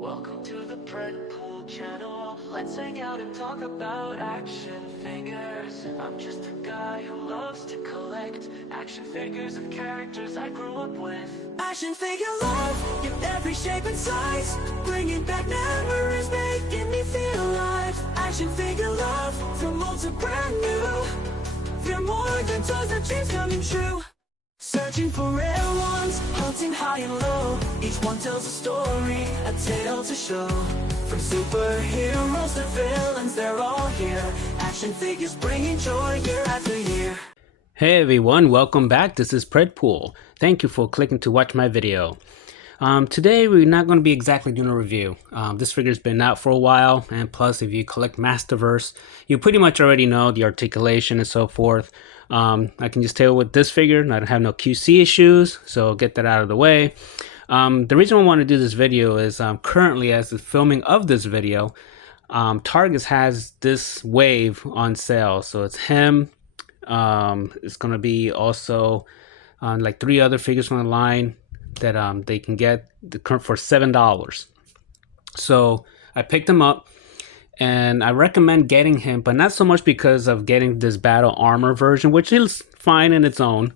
Welcome to the Pool channel. Let's hang out and talk about action figures. I'm just a guy who loves to collect action figures of characters I grew up with. Action figure love in every shape and size, bringing back memories, making me feel alive. Action figure love from old to brand new. They're more than toys, they're dreams coming true. Searching for rare ones, hunting high and low. Each one tells a story, a tale to show. From superheroes to villains, they're all here. Action figures bringing joy year after year. Hey everyone, welcome back. This is Pool. Thank you for clicking to watch my video. Today we're not going to be exactly doing a review. This figure's been out for a while, and plus if you collect Masterverse, you pretty much already know the articulation and so forth. I can just tell with this figure, I don't have no QC issues, so get that out of the way. The reason I want to do this video is currently, as the filming of this video, Target has this wave on sale. So it's him. It's going to be also like 3 other figures from the line that they can get for $7. So I picked him up. And I recommend getting him, but not so much because of getting this battle armor version, which is fine in its own,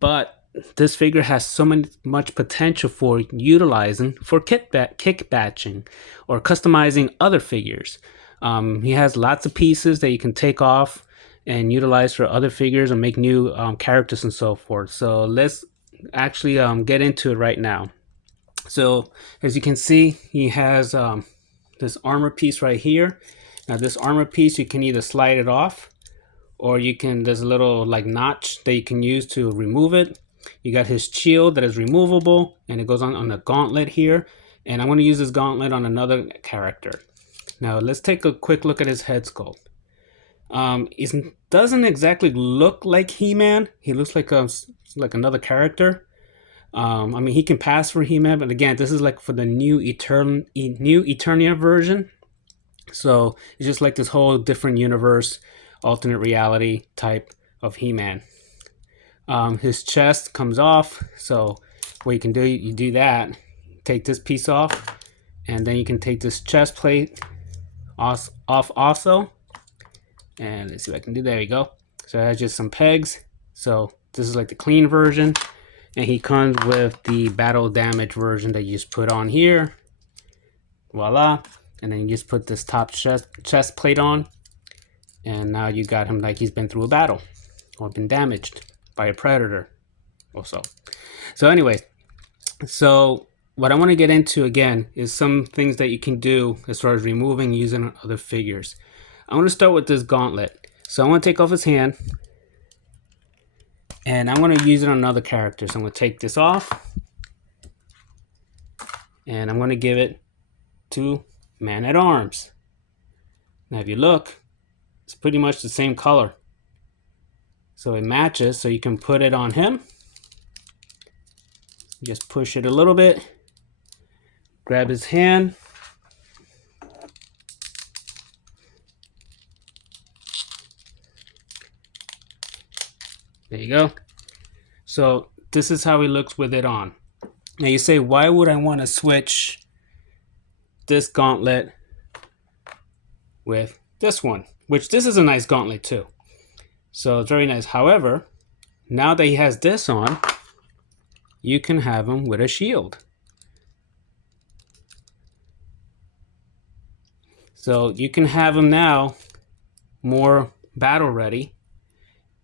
but this figure has so much potential for utilizing for kit batching or customizing other figures. He has lots of pieces that you can take off and utilize for other figures and make new characters and so forth. So let's actually get into it right now. So as you can see, he has this armor piece right here. Now this armor piece, you can either slide it off, or you can, there's a little like notch that you can use to remove it. You got his shield that is removable, and it goes on the gauntlet here. And I'm going to use this gauntlet on another character. Now let's take a quick look at his head sculpt. It doesn't exactly look like He-Man. He looks like another character. I mean, he can pass for He-Man, but again, this is like for the new Eternia version. So it's just like this whole different universe, alternate reality type of He-Man. His chest comes off, so what you can do, you do that, take this piece off, and then you can take this chest plate off also. And let's see what I can do. There you go. So it has just some pegs. So this is like the clean version. And he comes with the battle damage version that you just put on here. Voila. And then you just put this top chest plate on. And now you got him like he's been through a battle or been damaged by a predator also. So anyways, so what I want to get into again is some things that you can do as far as removing using other figures. I want to start with this gauntlet. So I want to take off his hand. And I'm going to use it on another character. So I'm going to take this off. And I'm going to give it to Man-at-Arms. Now if you look, it's pretty much the same color. So it matches, so you can put it on him. Just push it a little bit. Grab his hand. There you go. So this is how he looks with it on. Now you say, why would I want to switch this gauntlet with this one? Which this is a nice gauntlet too. So it's very nice. However, now that he has this on, you can have him with a shield. So you can have him now more battle ready.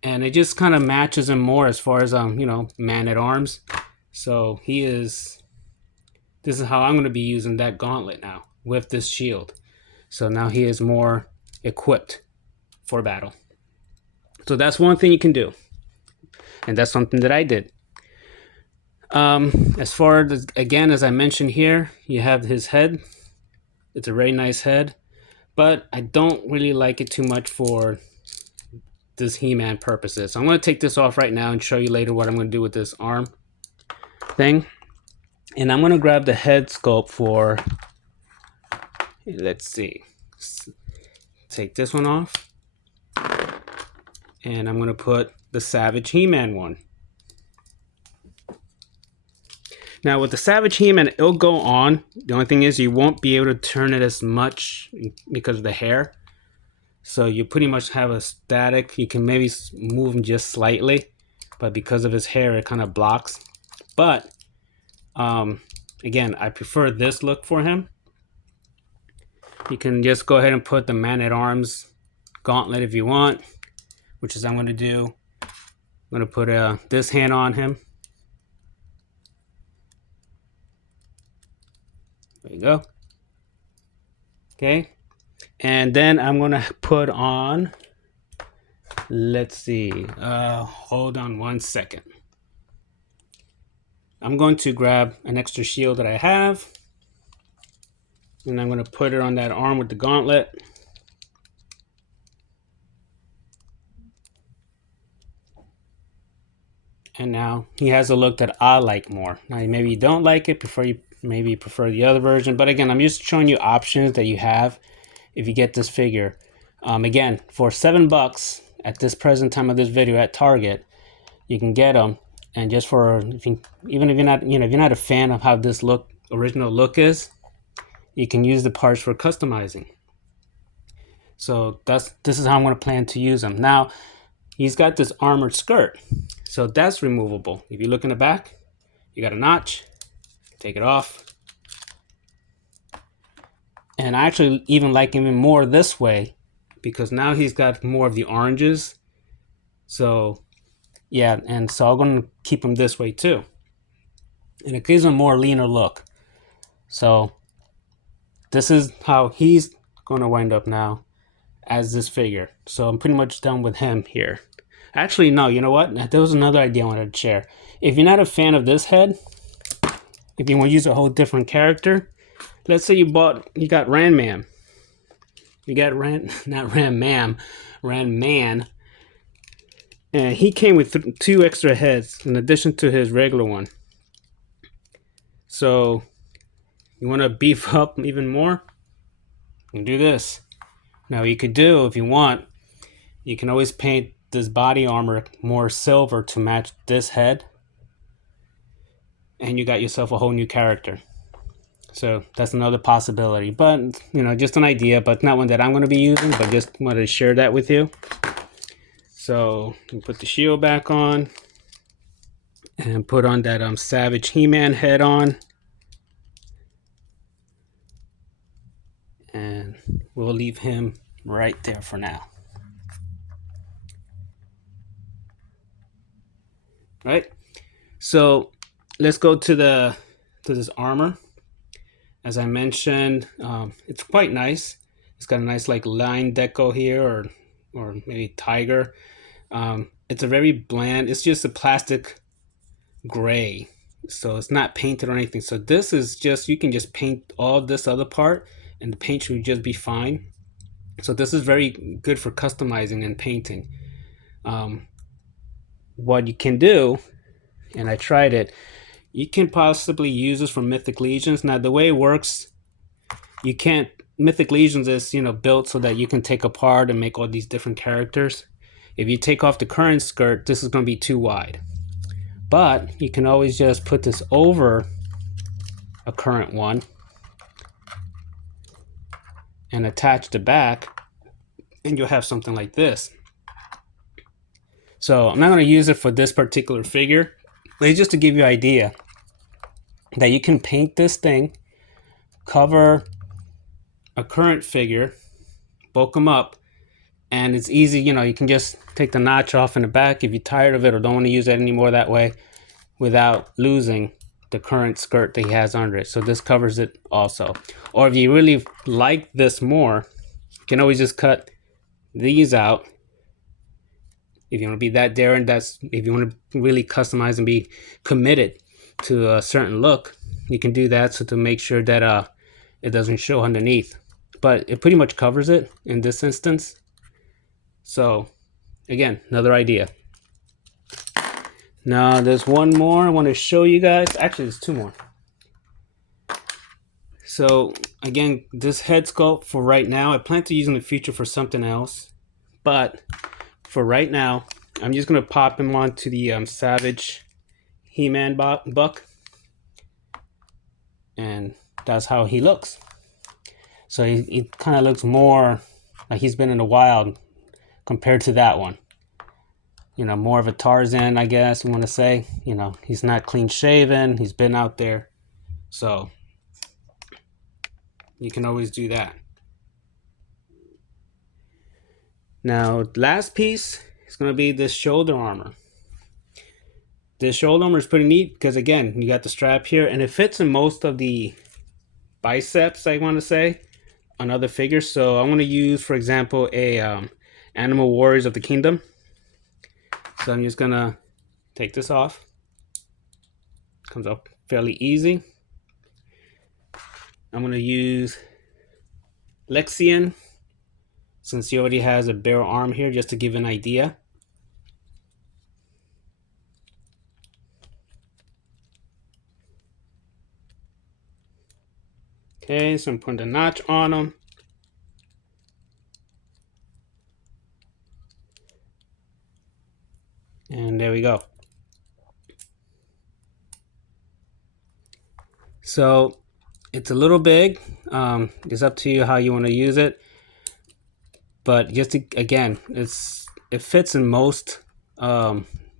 And it just kind of matches him more as far as, you know, Man-at-Arms. So this is how I'm going to be using that gauntlet now with this shield. So now he is more equipped for battle. So that's one thing you can do. And that's something that I did. As far as, again, as I mentioned here, you have his head. It's a very nice head. But I don't really like it too much for this He-Man purposes. So I'm going to take this off right now and show you later what I'm going to do with this arm thing. And I'm going to grab the head sculpt for, let's see, take this one off, and I'm going to put the Savage He-Man one. Now with the Savage He-Man, it'll go on. The only thing is you won't be able to turn it as much because of the hair. So you pretty much have a static. You can maybe move him just slightly, but because of his hair, it kind of blocks. But again, I prefer this look for him. You can just go ahead and put the Man-at-Arms gauntlet if you want, which is I'm going to do. I'm going to put this hand on him. There you go. Okay. And then I'm going to put on, let's see, hold on one second. I'm going to grab an extra shield that I have, and I'm going to put it on that arm with the gauntlet. And now he has a look that I like more. Now maybe you don't like it, maybe you prefer the other version, but again, I'm just showing you options that you have if you get this figure. Again, for $7 at this present time of this video at Target, you can get them. And just for even if you're not, if you're not a fan of how this original look is, you can use the parts for customizing. So this is how I'm going to plan to use them. Now he's got this armored skirt, so that's removable. If you look in the back, you got a notch. Take it off. And I actually even like him more this way because now he's got more of the oranges. So yeah, and so I'm going to keep him this way too. And it gives him a more leaner look. So this is how he's going to wind up now as this figure. So I'm pretty much done with him here. Actually, no, you know what? There was another idea I wanted to share. If you're not a fan of this head, if you want to use a whole different character, let's say you got Ran Man. You got not Ran Man. And he came with 2 extra heads in addition to his regular one. So you want to beef up even more? You can do this. Now you could do, if you want, you can always paint this body armor more silver to match this head. And you got yourself a whole new character. So that's another possibility. But, just an idea, but not one that I'm going to be using, but just wanted to share that with you. So you put the shield back on and put on that Savage He-Man head on. And we'll leave him right there for now. Right? So let's go to this armor. As I mentioned, it's quite nice. It's got a nice line deco here, or maybe tiger. It's a very bland. It's just a plastic gray, so it's not painted or anything. So this is just, you can just paint all this other part, and the paint should just be fine. So this is very good for customizing and painting. What you can do, and I tried it, you can possibly use this for Mythic Legions. Now the way it works, you can't, Mythic Legions is built so that you can take apart and make all these different characters. If you take off the current skirt, this is going to be too wide. But you can always just put this over a current one and attach the back, and you'll have something like this. So I'm not going to use it for this particular figure, but it's just to give you an idea that you can paint this thing, cover a current figure, bulk them up, and it's easy. You can just take the notch off in the back if you're tired of it or don't want to use it anymore that way, without losing the current skirt that he has under it. So this covers it also. Or if you really like this more, you can always just cut these out. If you want to be that daring, if you want to really customize and be committed to a certain look, you can do that, so to make sure that it doesn't show underneath. But it pretty much covers it in this instance. So again, another idea. Now there's one more I want to show you guys. Actually, there's 2 more. So again, this head sculpt for right now, I plan to use in the future for something else, but for right now, I'm just going to pop him onto the Savage He-Man buck. and that's how he looks. So he kind of looks more like he's been in the wild compared to that one. You know, more of a Tarzan, I guess you want to say. You know, he's not clean shaven. He's been out there. So you can always do that. Now, last piece is going to be this shoulder armor. This shoulder armor is pretty neat because, again, you got the strap here, and it fits in most of the biceps, I want to say, on other figures. So I want to use, for example, a Animal Warriors of the Kingdom. So I'm just going to take this off. Comes up fairly easy. I'm going to use Lexian, since he already has a bare arm here, just to give an idea. Okay, so I'm putting a notch on him. And there we go. So it's a little big. It's up to you how you want to use it. But just to, again, it fits in most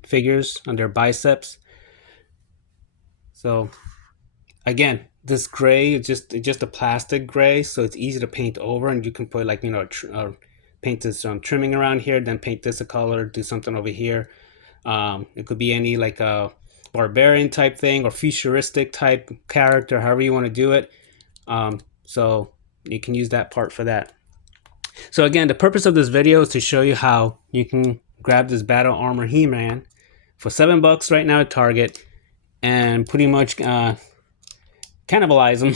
figures on their biceps. So again, this gray is just a plastic gray, so it's easy to paint over, and you can put, like, you know, paint this trimming around here, then paint this a color, do something over here. It could be any, like, a barbarian type thing or futuristic type character, however you want to do it. So you can use that part for that. So again, the purpose of this video is to show you how you can grab this Battle Armor He-Man for $7 right now at Target and pretty much cannibalize them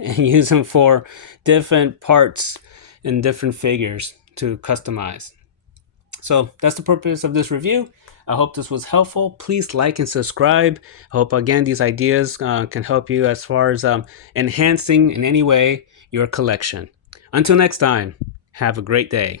and use them for different parts and different figures to customize. So that's the purpose of this review. I hope this was helpful. Please like and subscribe. I hope, again, these ideas can help you as far as enhancing in any way your collection. Until next time, have a great day.